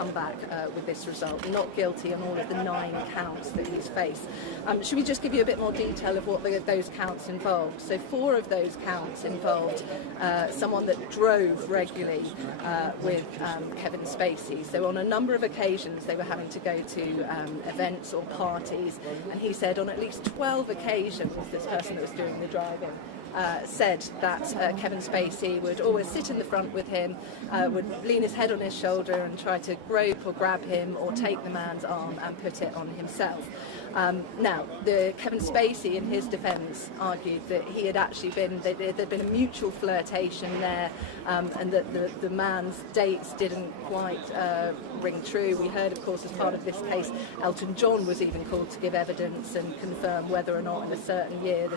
come back with this result, not guilty on all of the 9 counts that he's faced. Should we just give you a bit more detail of what those counts involved? So 4 of those counts involved someone that drove regularly with Kevin Spacey. So on a number of occasions they were having to go to events or parties, and he said on at least 12 occasions this person that was doing the driving said that Kevin Spacey would always sit in the front with him, would lean his head on his shoulder and try to grope or grab him or take the man's arm and put it on himself. Now, Kevin Spacey, in his defence, argued that he had actually there'd been a mutual flirtation there, and that the man's dates didn't quite ring true. We heard, of course, as part of this case, Elton John was even called to give evidence and confirm whether or not in a certain year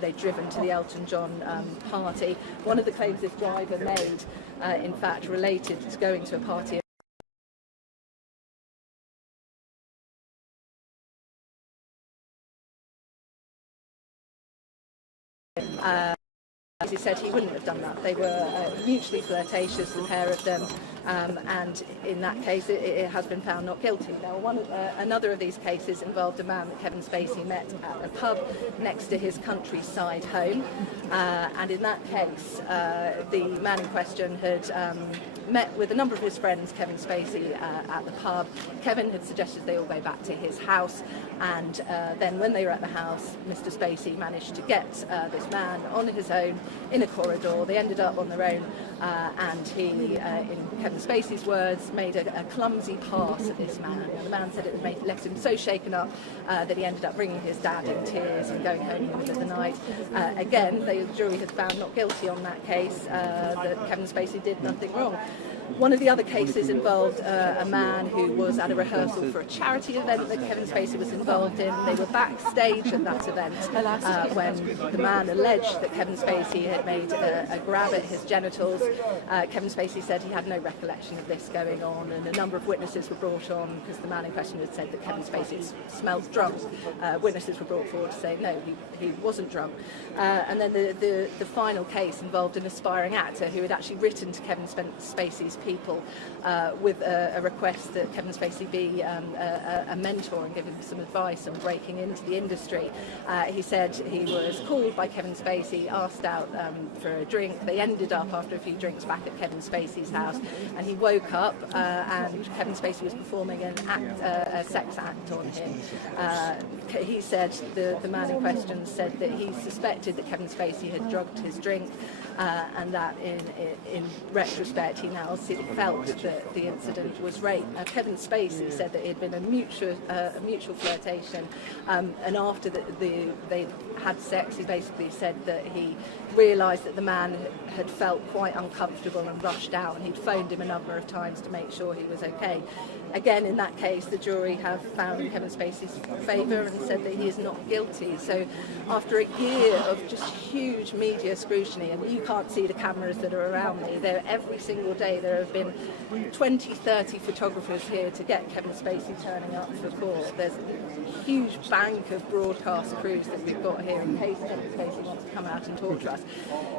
they'd driven to the Elton John party. One of the claims this driver made, in fact, related to going to a party. As he said, he wouldn't have done that. They were mutually flirtatious, the pair of them, and in that case it has been found not guilty. Now, another of these cases involved a man that Kevin Spacey met at a pub next to his countryside home, and in that case the man in question had met with a number of his friends, Kevin Spacey, at the pub. Kevin had suggested they all go back to his house, and then when they were at the house, Mr. Spacey managed to get this man on his own in a corridor. They ended up on their own, and he, in Kevin Spacey's words, made a clumsy pass at this man. And the man said it left him so shaken up that he ended up bringing his dad in tears and going home in the middle of the night. Again, the jury had found not guilty on that case, that Kevin Spacey did nothing wrong. One of the other cases involved a man who was at a rehearsal for a charity event that Kevin Spacey was involved in. They were backstage at that event when the man alleged that Kevin Spacey had made a grab at his genitals. Kevin Spacey said he had no recollection of this going on, and a number of witnesses were brought on because the man in question had said that Kevin Spacey smelled drunk. Witnesses were brought forward to say no, he wasn't drunk. And then the final case involved an aspiring actor who had actually written to Kevin Spacey's people with a request that Kevin Spacey be a mentor and give him some advice on breaking into the industry. He said he was called by Kevin Spacey, asked out for a drink. They ended up after a few drinks back at Kevin Spacey's house, and he woke up and Kevin Spacey was performing a sex act on him. He said, the man in question said that he suspected that Kevin Spacey had drugged his drink, and that in retrospect he now felt that the incident was rape. Kevin Spacey said that it had been a mutual flirtation, and after they had sex, he basically said that he realised that the man had felt quite uncomfortable and rushed out, and he'd phoned him a number of times to make sure he was okay. Again, in that case, the jury have found in Kevin Spacey's favour and said that he is not guilty. So after a year of just huge media scrutiny, and you can't see the cameras that are around me, every single day there have been 20, 30 photographers here to get Kevin Spacey turning up for court. There's a huge bank of broadcast crews that we've got here in case Kevin Spacey wants to come out and talk to us.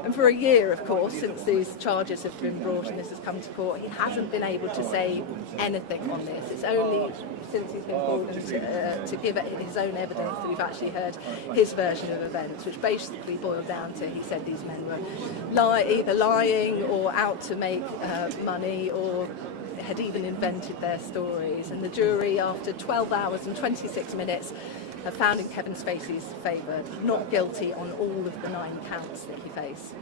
And for a year, of course, since these charges have been brought and this has come to court, he hasn't been able to say anything on this. It's only since he's been called to give his own evidence that we've actually heard his version of events, which basically boiled down to he said these men were either lying or out to make money, or had even invented their stories. And the jury, after 12 hours and 26 minutes, have found in Kevin Spacey's favour not guilty on all of the 9 counts that he faced.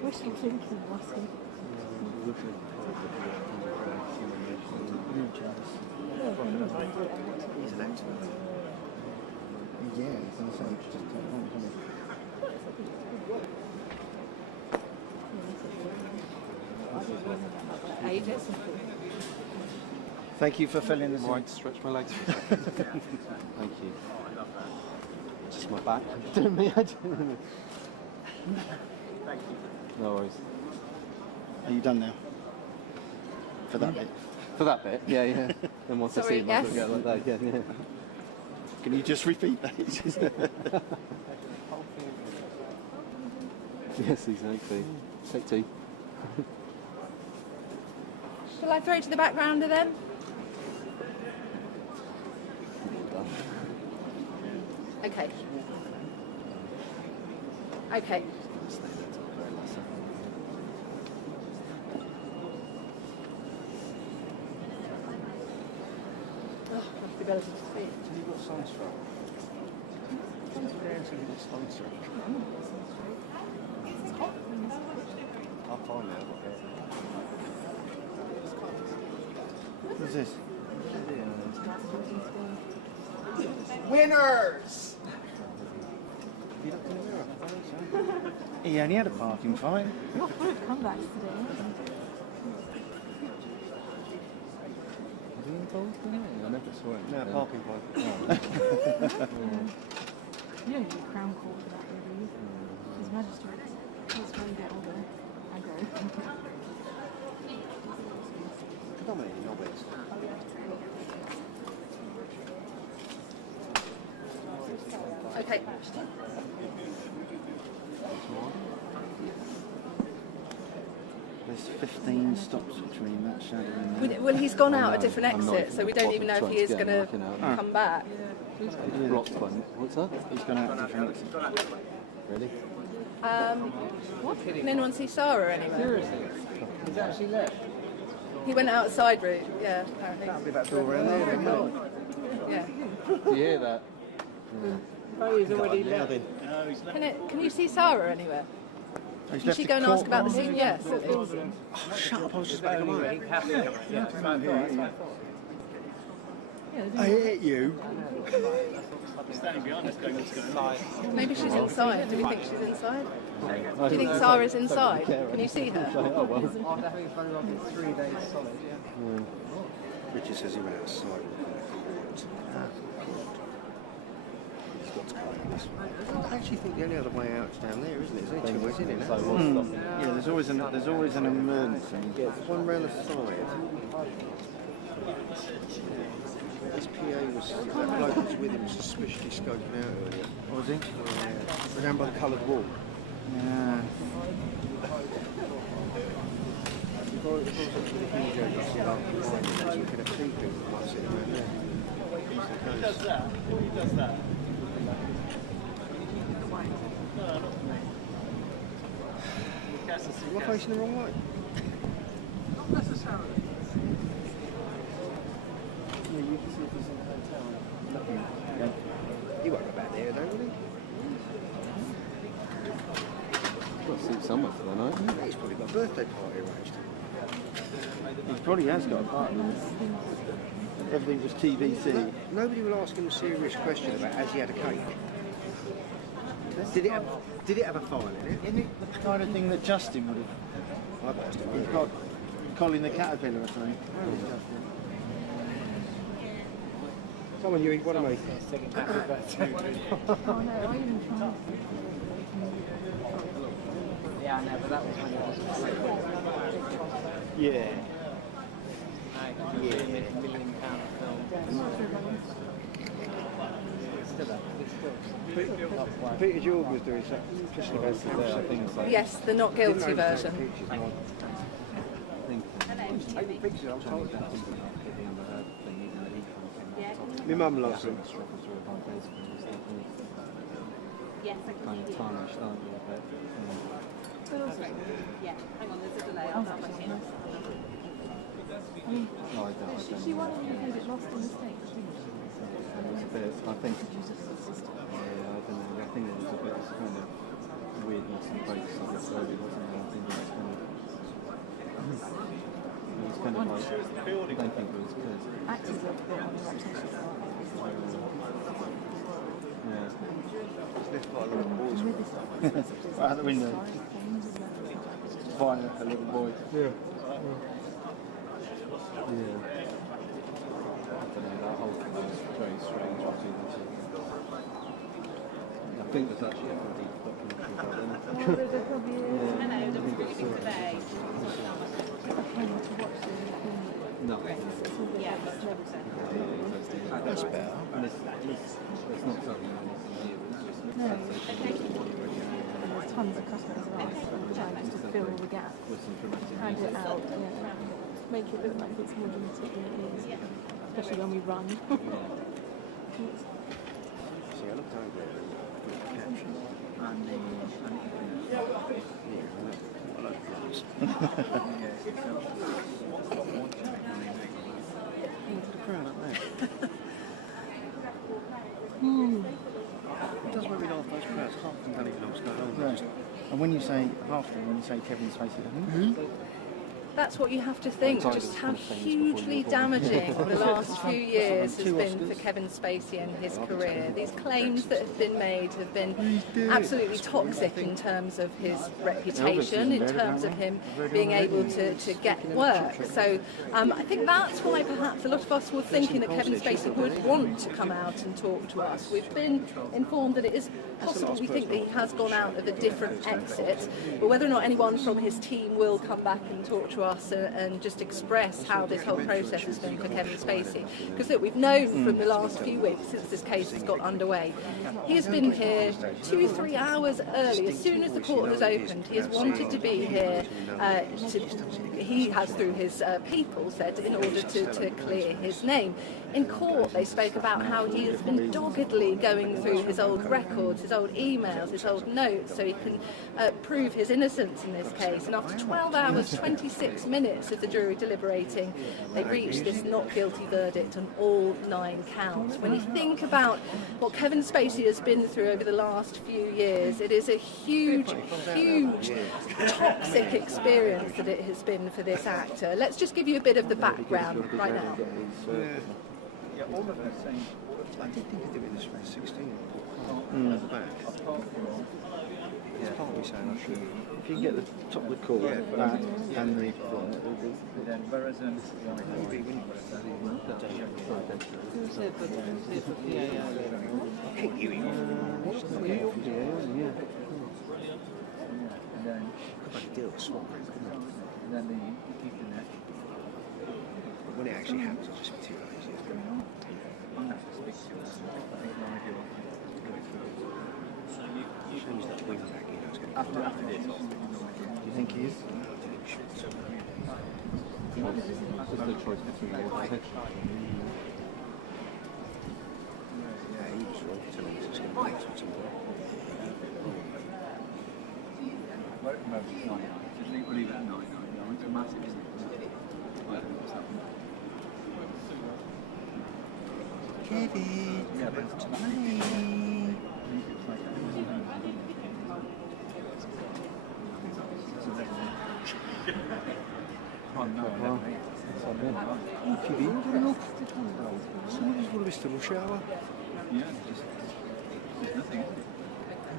What's he thinking, Rossy? He's an actor. Yeah, he's going to say just Ages. Thank you for filling this in. Right, stretch my legs. Thank you. Just my back. Don't me. Thank you. No worries. Are you done now? For that bit? For that bit? Yeah, yeah. Then once I see him, I'll get like that. Yeah, yeah. Can you just repeat that? Yes, exactly. Take two. Shall I throw it to the backgrounder then? Okay. Okay. Oh, must be better to speak. Have you got sunstroke? I'll find out. What's this? Winners! You looked in the mirror? He only had a parking fine. Not good comebacks today, aren't Are we involved in it? I never saw it. No, parking fine. they? You don't need a crown court for that, really. His magistrates. That's where you get all the aggro. Predominantly novice. Okay. There's 15 stops between that shadow and that. Well, he's gone out a know. different I'm not exit, even so we don't even know if trying he to is get going him to looking at him. come back. Rock one. What's that? He's gone out a different exit. Really? Can anyone see Sarah anywhere? Seriously? He's actually left. He went outside route, yeah, apparently. That'll be that door around there, then, won't it? Yeah. Do you hear that? Oh, he's already left. Can you see Sarah anywhere? He's Did left she the go and ask court. about the scene? Yes. Oh, shut up, I was just about to come home. I hit you. Maybe she's inside. Do we think she's inside? Do you think Sarah's inside? Can you see her? Oh, well. After having phoned on 3 days solid, yeah. Richard says he went outside. I actually think the only other way out is down there, isn't it? There's only 2 ways in it. So now. what's stopping you? Yeah, there's always an emergency. Yeah, there's one round the side. This PA was, that bloke was with him was suspiciously scoping out earlier. What was he? We're down by the coloured wall. Yeah. If I was actually the huge out, you'd see like behind him, he's looking at people that might sit around there. Who does that? Who does that? Am I facing the wrong way? Not necessarily. Yeah, you can see if he's in the hotel. He won't go back there, though, will he? Got to suit someone for the night. He's probably got a birthday party arranged. He probably has got a party. Everything was TBC. Nobody will ask him a serious question about has he had a cake. Did it have a file in it? Isn't it the kind of thing that Justin would have? I've asked him. He's got Colin the Caterpillar or something. Someone you eat one of me. Second happy birthday. Oh no, I even tried. Yeah, I know, but that was when it was Yeah. £1 million film. Still up. Still. Peter Jordan was doing something especially about Yeah, I think so. Yes, the not guilty version. I think Take the pictures, I'm told. that was in the thing, even though he comes in. My mum loves him. Kind of tarnished, aren't you? But, Yeah, hang on, there's a delay. I I'll was come back actually in. nice. I mean, no, I don't. she won and you played it lost in the States, didn't she? It was a bit, I think, Did you just assist her? yeah, I don't know, I think it was a bit of kind of weirdness and both sides, so it wasn't, I think it was kind of, like, I don't think it was good. Actors are a bit on the reputation. Yeah. Left by a little boys. With this stuff, Out the window. phones as well. Via a little boy. Yeah. Yeah. I don't know, that whole thing was very strange. I think there's actually a bloody documentary about them. Well, there probably is. Hello, there was really big debate. I want to watch the film. No. Yeah, but trouble centre. That's better. And it's not something I need to hear, it's just No. Okay. tons of customers have asked for time just to fill the gap, hand it out, make it look like it's more dramatic than it is, especially when we run. See, I looked over it with the caption. Crowd up there. It does make me laugh, those crowds. Half of them don't even know what's going on. Right. And when you say half of them, when you say Kevin Spacey, That's what you have to think, just how hugely damaging the last few years has been for Kevin Spacey and his career. These claims that have been made have been absolutely toxic in terms of his reputation, in terms of him being able to get work. So I think that's why perhaps a lot of us were thinking that Kevin Spacey would want to come out and talk to us. We've been informed that it is possible, we think that he has gone out of a different exit, but whether or not anyone from his team will come back and talk to us and just express how this whole process has been for Kevin Spacey. Because look, we've known from the last few weeks since this case has got underway, he has been here 2-3 hours early. As soon as the court has opened, he has wanted to be here. He has, through his people, said in order to clear his name. In court, they spoke about how he has been doggedly going through his old records, his old emails, his old notes, so he can prove his innocence in this case. And after 12 hours, 26 minutes of the jury deliberating, they reached this not guilty verdict on all 9 counts. When you think about what Kevin Spacey has been through over the last few years, it is a huge, huge, toxic experience that it has been for this actor. Let's just give you a bit of the background right now. Yeah, all of them saying, I did think of doing this when I was 16 at the back. It's part of me saying I should. if you can get the top of the court, that and the front, when it actually happens, I'll just be too lazy. Change that wing back, you know, it's going to after this. Do you think he is? Just a choice between the other. Yeah, he was right telling us it's going to make something. We'll leave it at 9. It's massive, isn't it? Kevin! Yeah, but it's Somebody's want to be still shower. yeah, there's nothing.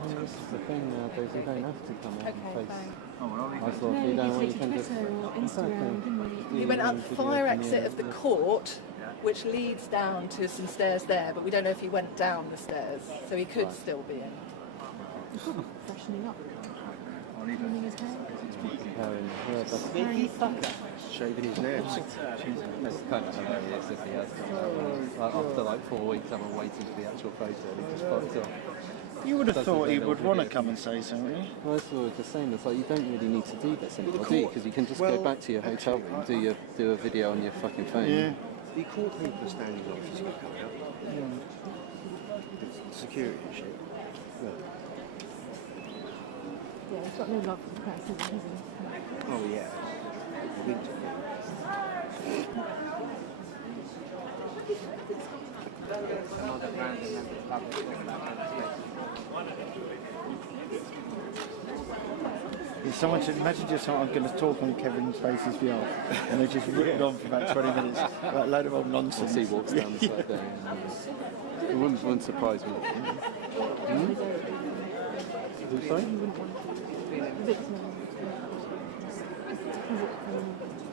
This is the thing nowadays, you don't have to come out and face. Oh, well, I'll leave I it. thought No, you don't you want, you take can to just. Twitter or Instagram, didn't we? He went up the fire exit of the court, which leads down to some stairs there, but we don't know if he went down the stairs, so he could still be in. Freshening up. I'll leave Cleaning it. his hair. Yeah, that's Shaving his nails. That's kind of hilarious if he has done that. After like 4 weeks, I'm waiting for the actual photo and he just popped up. You would have Doesn't thought he make would no want to video. come and say something. Well, that's what I was just saying. It's like you don't really need to do this anymore, do you? Because you can just go well, back to your hotel room, do a video on your fucking phone. Yeah. The court people are standing up as they're coming up. The security and shit. Yeah, he's got no love for the press, has he? Oh yeah. The winter. Another random member of public If someone should imagine just someone going to talk on Kevin Spacey's behalf, and they just rip it on for about 20 minutes, like a load of old nonsense. Once he walks down the side there. It wouldn't surprise me. Who, sorry?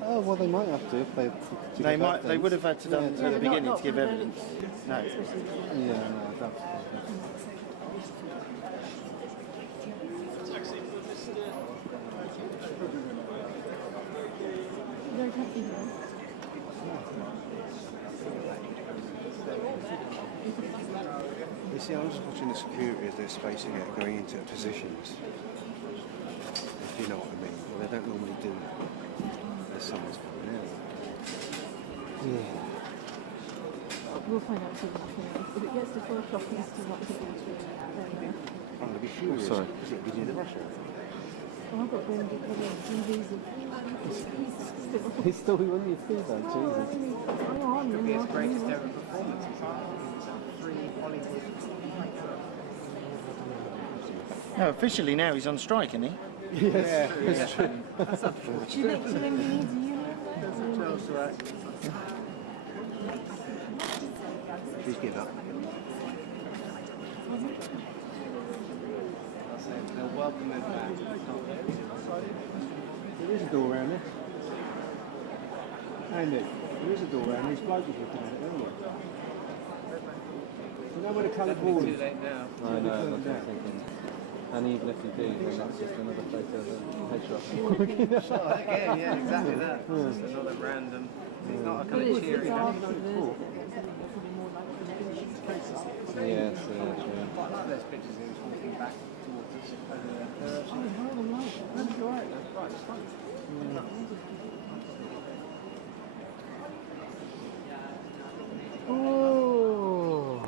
Oh, well, they might have to if they. They might. They would have had to done Yeah, at the beginning to give evidence. No. Yeah, no, that's. No, can't be there. You see, I was watching the security as they're spacing out, going into positions. if you know what I mean. Well, they don't normally do that. There's someone's coming out. Yeah. We'll find out soon. If it gets to 4 o'clock and it's still not hitting us, then I'm going to be furious. sorry. Because it'll be near the rush hour. well, I've got to go and get the DVs of. He's still on your feet though, Jesus. It'll be his greatest ever performance. It's like 3 Hollywood. No, officially now he's on strike, isn't he? Yes, it's true. That's unfortunate. Do you think he needs a union? Please give up. They'll welcome him back. There is a door around there. Andy, there is a door around these blokes are looking at it, aren't they? You know where the coloured wall Too is? late now. I know, that's what I'm thinking. And even if you do, then that's just another photo of a headshot. Again, yeah, exactly that. It's just another random. It's not a kind of cheery. Yes, true. Quite like those pictures of him walking back towards us. That's right, it's fine. Oh.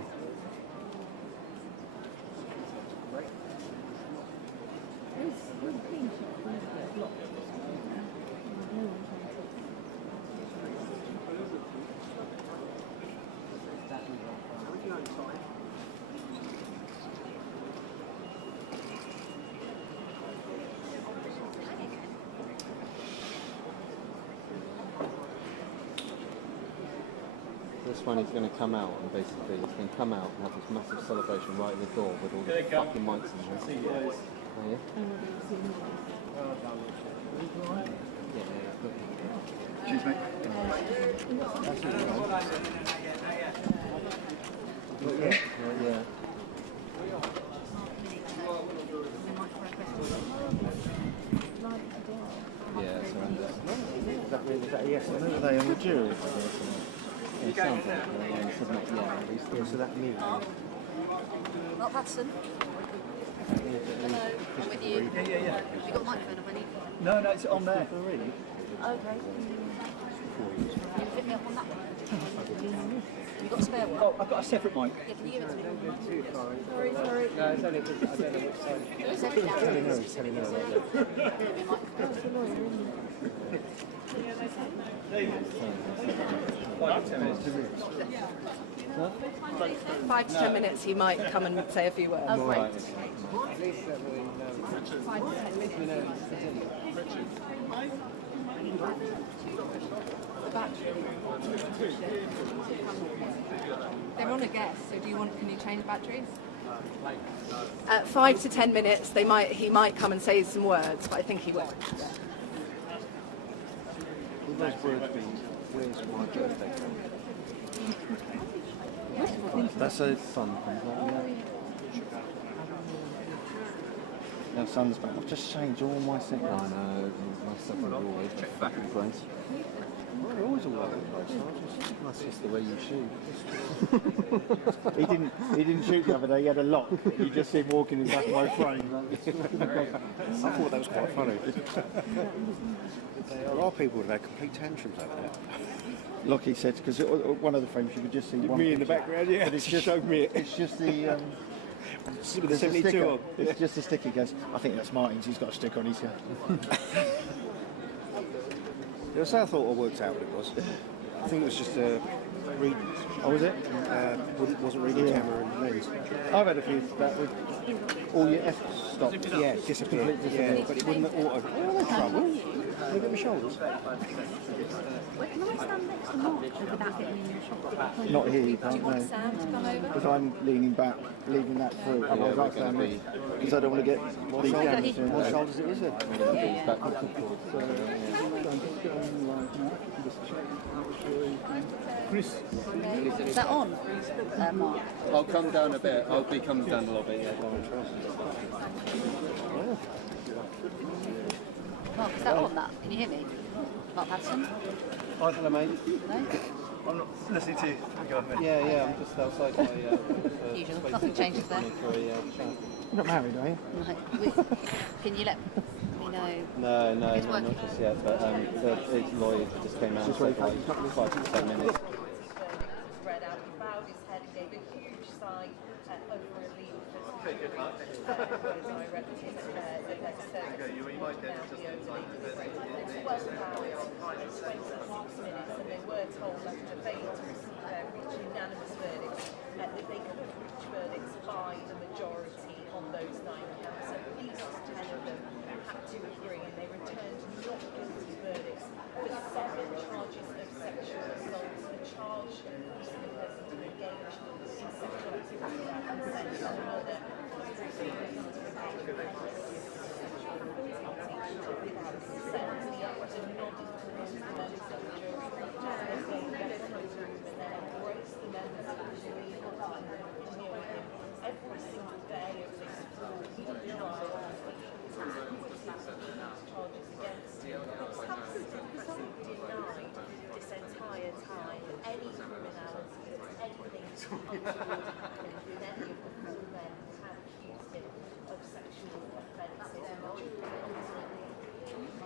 This one he's going to come out and basically he's going to come out and have this massive celebration right at the door with all the fucking mics in there. Oh, yeah? Cheers, mate. Yeah. Yeah, surrender. Is that a yes? Who are they on the jury? It sounds like it, yeah, he said not yet. Yeah, so that means. Mark Patterson. Hello, I'm with you. Yeah. You got a microphone if I need one? No, it's on there. Okay. Can you pick me up on that one? You got a spare one? Oh, I've got a separate mic. Yeah, can you give it to me? Sorry. No, it's only because I don't know which side. It's every now and then. Give me a microphone. 5 to 10 minutes, he might come and say a few words. Oh, great. At least that we know. 5 to 10 minutes. They're on a guess, so can you change batteries? 5 to 10 minutes, he might come and say some words, but I think he will. Will those words be, where's my birthday from? That's a Sun comes out. now sun's back. I've just changed all my settings. I know, my stuff is always back in place. Well, they're always all over the place. That's just the way you shoot. He didn't shoot the other day. He had a lock. You just see him walking in the back of my frame. I thought that was quite funny. There are people that have complete tantrums over there. Lockie said, because one of the frames you could just see one Me in the picture. background, yeah. But it's Just just showed me it. It's just the With the there's a 72 sticker. on. It's just a sticker. He goes, I think that's Martin's. He's got a sticker on his head. Yeah, so I thought I worked out what it was. I think it was just a read. Oh, was it? Wasn't reading camera and lens. I've had a few that with all your F stops. Yeah, disappeared. Yeah, but it wouldn't auto. Oh, no trouble. Look at my shoulders. Wait, can I stand next to Mark without getting in your shot? Not here, you Do you can't want know. Sam to come over? Because I'm leaning back, leaving that through. Otherwise, we're I stand gonna there. Because I don't want to get these cameras doing What that. shoulders it is it? Back and Chris. Is that on, Mark? I'll come down a bit. I'll be coming down a little bit, yeah. Mark, is that on that? Can you hear me? Mark Patterson? Hi, hello, mate. No? I'm not listening to you. Yeah, I'm just outside my Usual. Nothing changes there. for a chat. You're not married, are you? Can you let me know? No, It's working. not just yet, but his lawyer just came out and said like 5 to 10 minutes. Read out, he bowed his head and gave a huge sigh over relief. Well bowed, it spent 6 minutes, and they were told after debate to reach unanimous verdicts that they could reach verdicts by the majority on those 9 counts. At least 10 of them had to agree, and they returned not guilty verdicts for 7 charges of sexual assault. The charge was for the person to engage in sexual activity without consent, and another every single day of this trial, charges against him. Absolutely denied this entire time any criminality, anything to untoward happened with any of the 4 men who had accused him of sexual offences. And the jury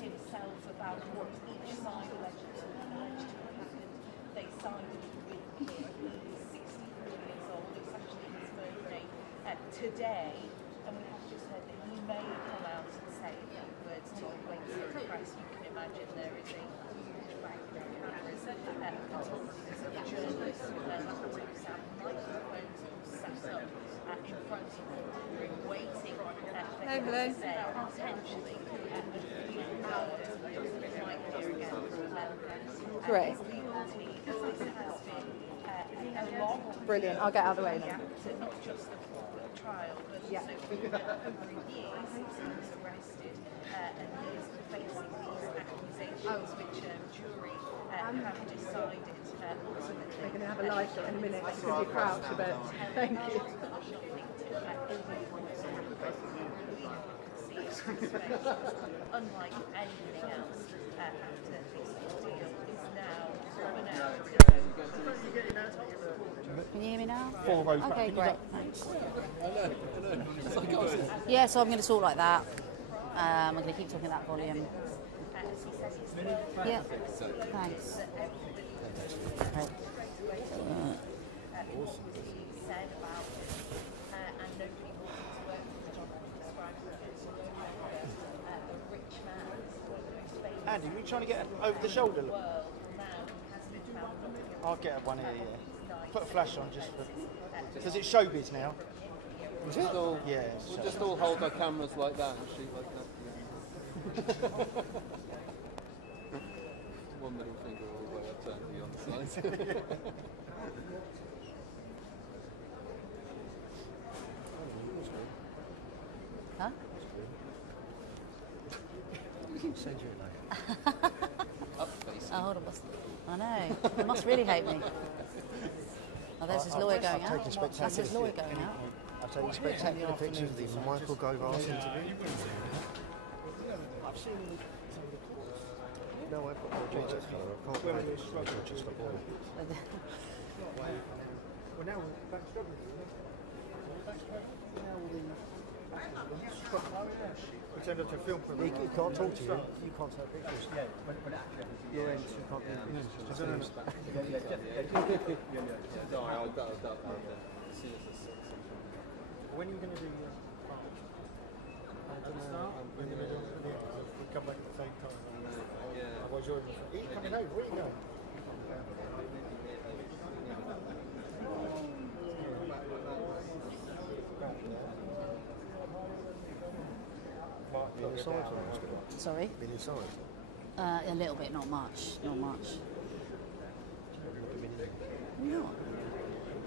himself about what each side alleged to have happened. They sided with him. He's 63 years old. It's actually his birthday today, and we have just heard that he may come out and say a few words to the Queensland press. You can imagine there is a huge bank of cameras, photographers of journalists, laptops and microphones all set up in front of the room, waiting for him to say potentially a few hours. We might hear again from them. Great. His legal team, this has been a long Brilliant. I'll get out of the way now. to not just the trial, but Yeah. also for over a year since he was arrested, and he is facing these accusations, which jury have decided ultimately. We're going to have a live shot in a minute. It's going to be crouch a bit. Thank you. Unlike anything else, after this deal is now proven out. Can you hear me now? 4 rows back. Okay, Can you great. go- Thanks. Yeah, so I'm going to talk like that. I'm going to keep talking at that volume. Yeah, thanks. Right. Said about and nobody wanted to work with John described him as a rich man who's famous Andy, are we trying to get over the shoulder? Look? world now has been found not guilty. I'll get one here, yeah. Put a flash on just for... Because it's showbiz now. Is it? All, Yeah. we'll just all hold our cameras like that and shoot like that. One middle finger all the way up to the other side. Huh? Send you a note. Up facing. Oh, hold on. I know. He must really hate me. Oh, there's his lawyer going I've out. taken That's his lawyer going out. I've taken spectacular pictures of the Michael Gova's interview. I've seen... No, I've got more details. I can't wait. It's just a boy. Well, now we're back struggling. Now all the... We turned up to a film program. He can't talk to you. You can't take pictures. Your end, you can't be in. Don't worry, I'll as soon as I see something. When are you going to do your part? At the start? We're going to do it at the end. We come back at the same time. Yeah. Otherwise you're coming over. Where are you going? Been inside for most of it. Sorry? Been inside. A little bit, not much. Not much. No.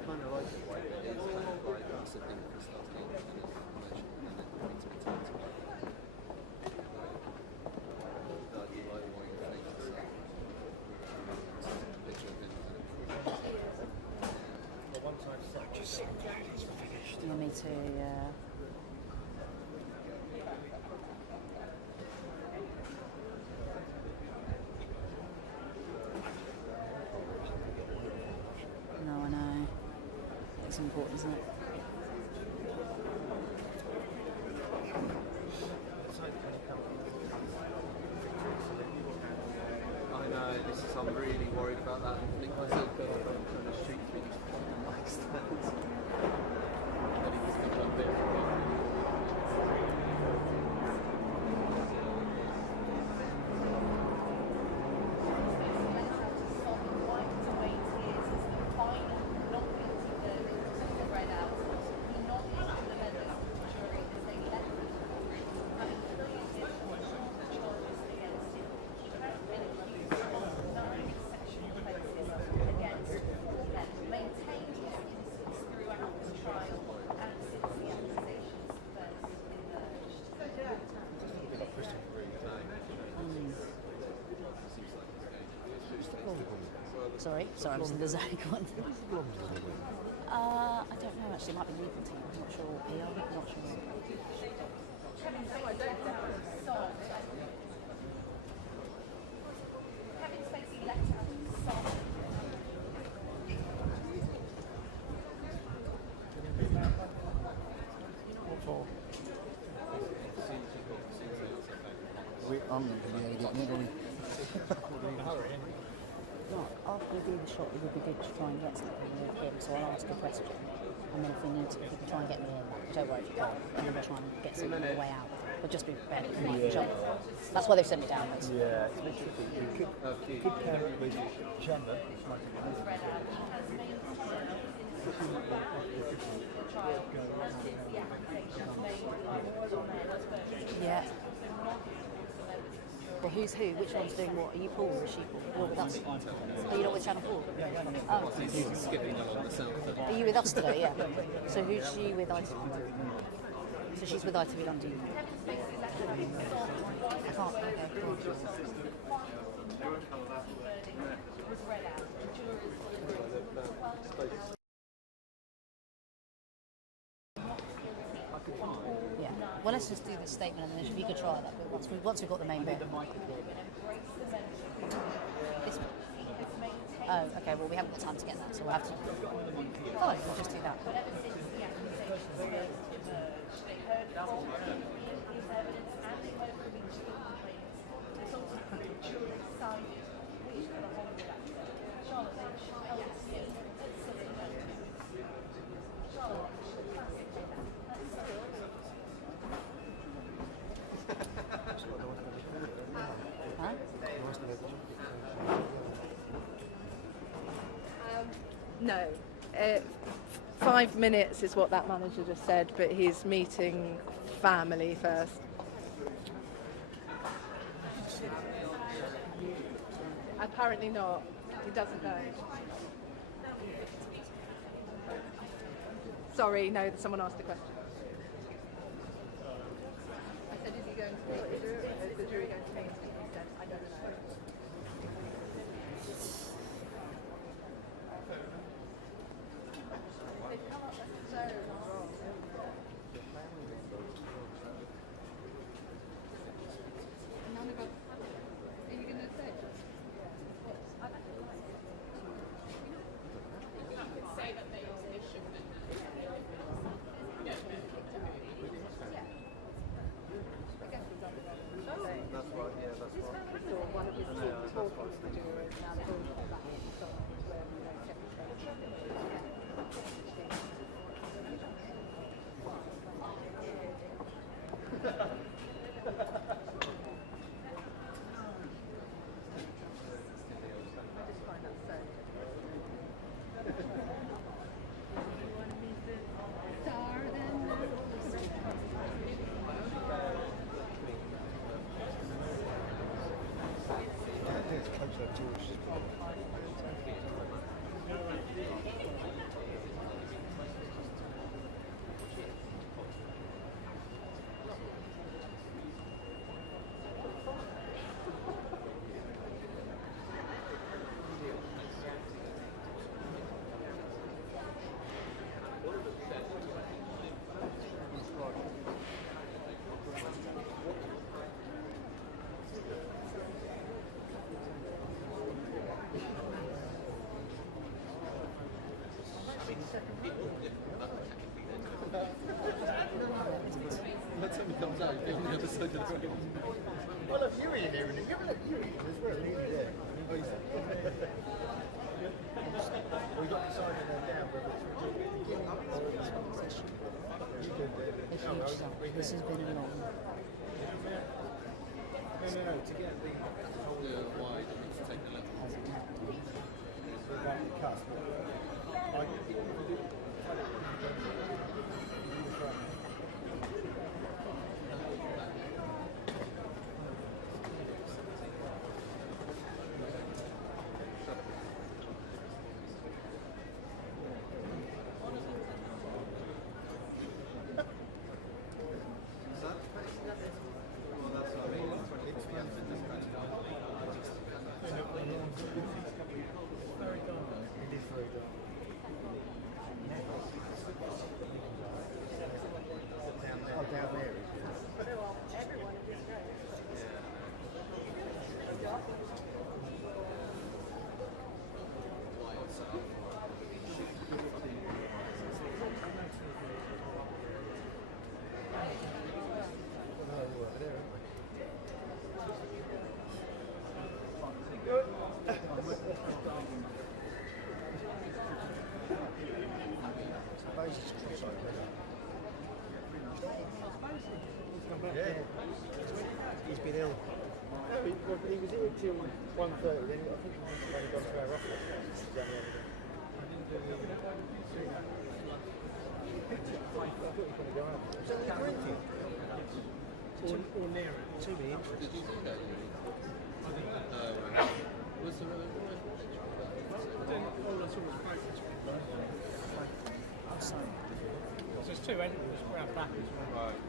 Kind of like it, like it is kind of like sipping and stuff, and then mention and then wanting to be talked about. That you like wanting to think so. Picture of him Yeah, me too, yeah. It's important, isn't it? I know, I'm really worried about that. I think myself girlfriend trying to shoot me on the mic stands. But he was going to jump in. Sorry, I was in the zone. I don't know actually, it might be legal team, I'm not sure, or PR, I'm not sure. Kevin Spacey let out a song. I'm not going to be able to get it, are we? After we do the shot, it would be good to try and get something with him, so I'll ask a question, and then if we need to, we can try and get me in. Don't worry if you can't, and then we'll try and get something on the way out. But just be prepared to meet each other. That's why they've sent me down. Basically. Yeah, it's a bit tricky. You could pair it with Gemma, which might be Yeah. Well, who's who? Which one's doing what? Are you Paul or is she Paul? You're with us. Are you not with Channel 4? Oh. He's skipping along the south. Are you with us today? Yeah. So who's she with ITV? So she's with ITV London. I can't. Okay, cool. Yeah. Well, let's just do this statement, and then if you could try that, but once we've got the main bit. This one. Oh, okay. Well, we haven't got time to get that, so we'll have to. Fine, we'll just do that. No. 5 minutes is what that manager just said, but he's meeting family first. Apparently not. He doesn't know. Sorry, no, someone asked the question. I said, is he going to, is the jury going to change it? He said, I don't know. They've come up so wrong. None of us. Are you going to say? Say that they should be. That's right, yeah, that's right. One of his talking to the jury, now they've all got that in, so where we know Kevin I just find that so By the time he comes out, he's on the other side of the road. Well, look, you're in there, and you look, you're in as well, nearly there. We got decided that now, whether it's the beginning or you did This has been a long. No, to get the Wide, and it's taken a left. about the cusp. Yeah, he's been ill. No, he was ill till 1:30. Then I think he only got to our office. Was that the Corinthian? Or near it? To be interesting. Did you do that? Was there a So there's two editors around back as well. Right.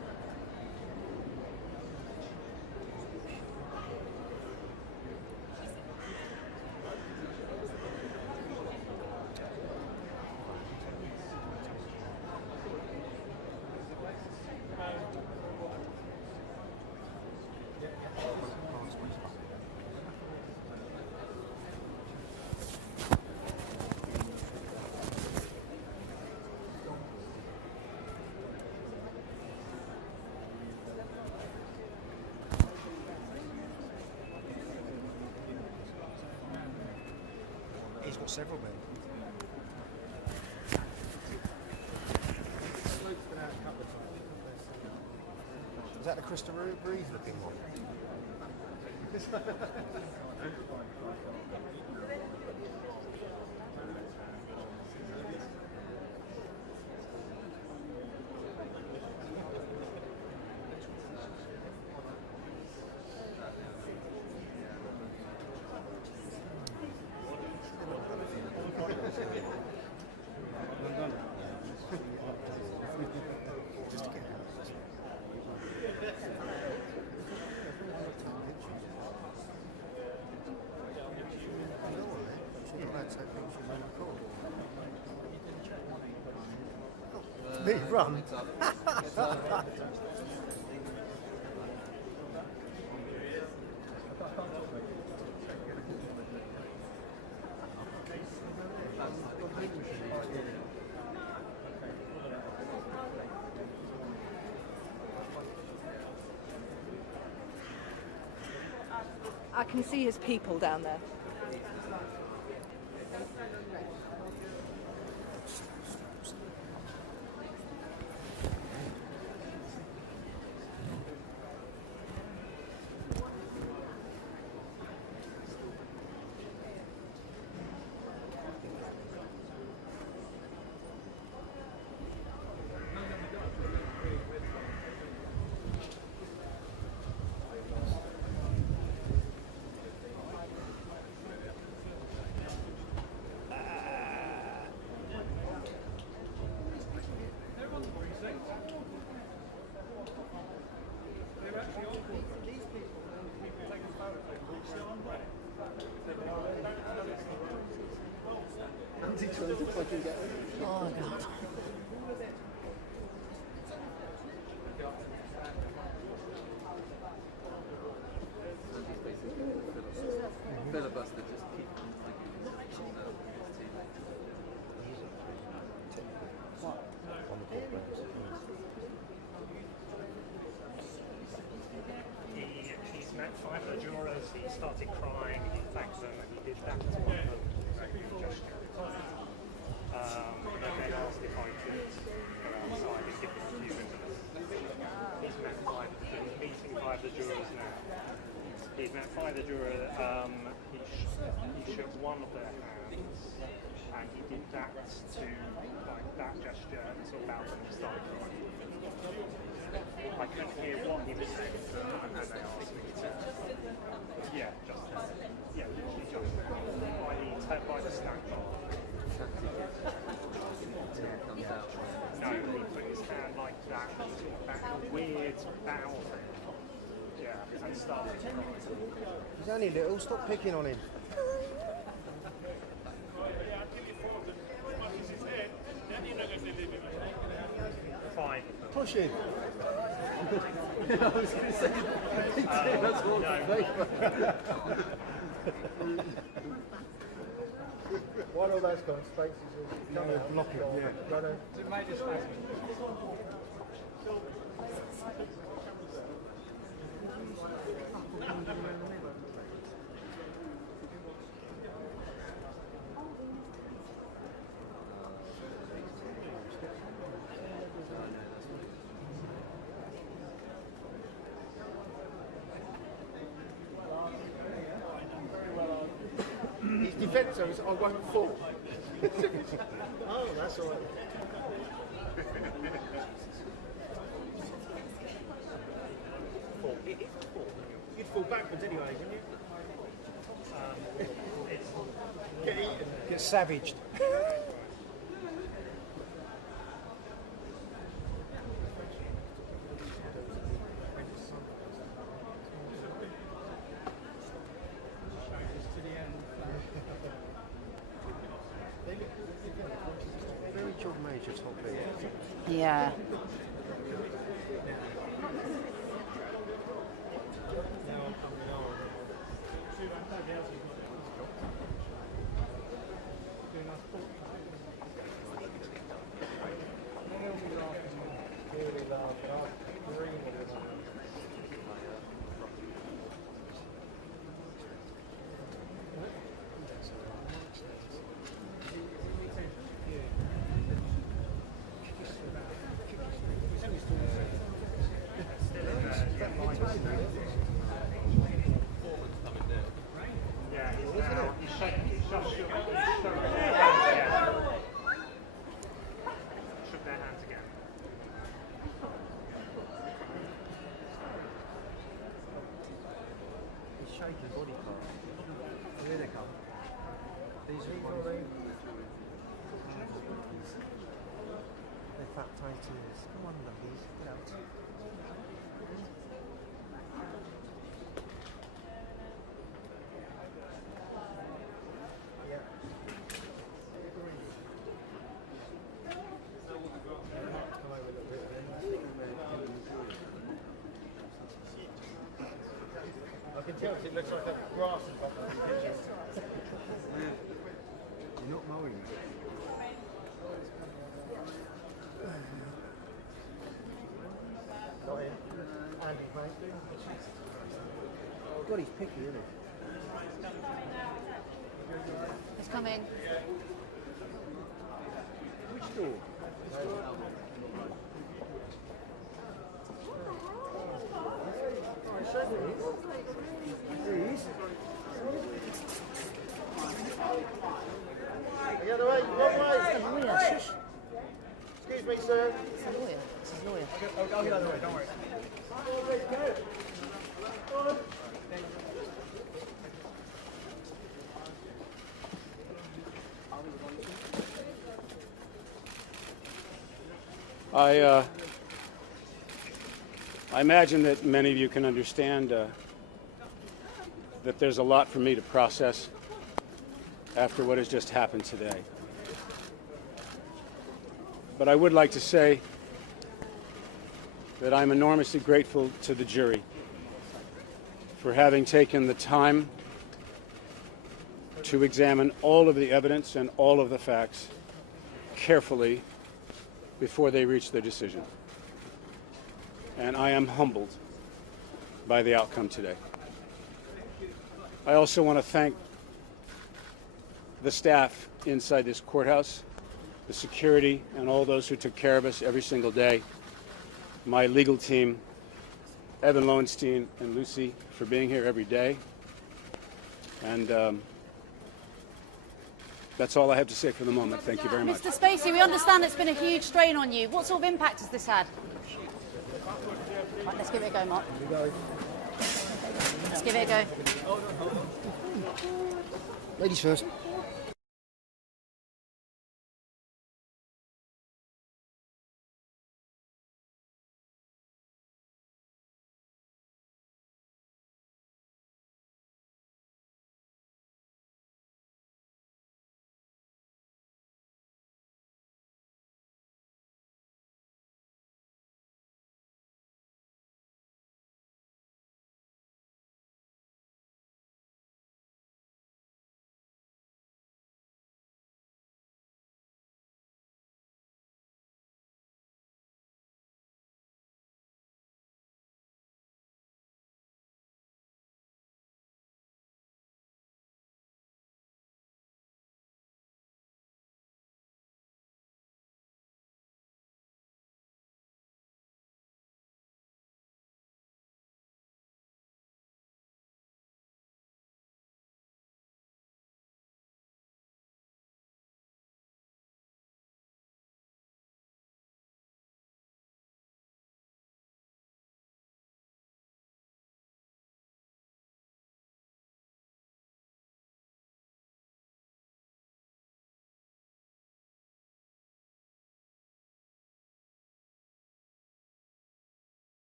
He's got several men. Is that the Christopher Reeve looking one? Me run. I can see his people down there. Oh God. Filibuster just keep he started crying, he thanked them, and he did that to one of them. Gesture. And then they asked if I could go outside and give them a few minutes. He's met he's meeting 5 of the jurors now. He's met 5 of the jurors. He shook one of their hands, and he did that to like that gesture until about them started crying. I couldn't hear what he was saying to them, and then they asked me to. Yeah, just yeah, literally just by the snack bar. No, he put his hand like that, sort of back, a weird bow thing. Yeah, and started crying. He's only little, stop picking on him. Fine. Push him. I was going to say, that's all One of those kind of spaces is blocking. His defence is I won't fall. Oh, that's all right. You'd fall backwards anyway, wouldn't you? Get eaten. Get savaged. Very John Major topic. Yeah. Shaking body parts. Here they come. These are ones. They're fat titans. Come on, lovelies. Get out. Yeah. Come over a little bit then. I can tell it looks like a grass is up on the picture. You're not mowing. Not him. Andy, mate. Oh God, he's picky, isn't he? It's coming. Which door? The other way, wrong way. Lawyer, shush. Excuse me, sir. It's a lawyer. It's his lawyer. I'll go the other way, don't worry. I imagine that many of you can understand that there's a lot for me to process after what has just happened today. But I would like to say that I'm enormously grateful to the jury for having taken the time to examine all of the evidence and all of the facts carefully before they reached their decision. And I am humbled by the outcome today. I also want to thank the staff inside this courthouse, the security, and all those who took care of us every single day. My legal team, Evan Lowenstein and Lucy, for being here every day. And that's all I have to say for the moment. Thank you very much. Mr. Spacey, we understand it's been a huge strain on you. What sort of impact has this had? Right, let's give it a go, Mark. Let's give it a go. Ladies first.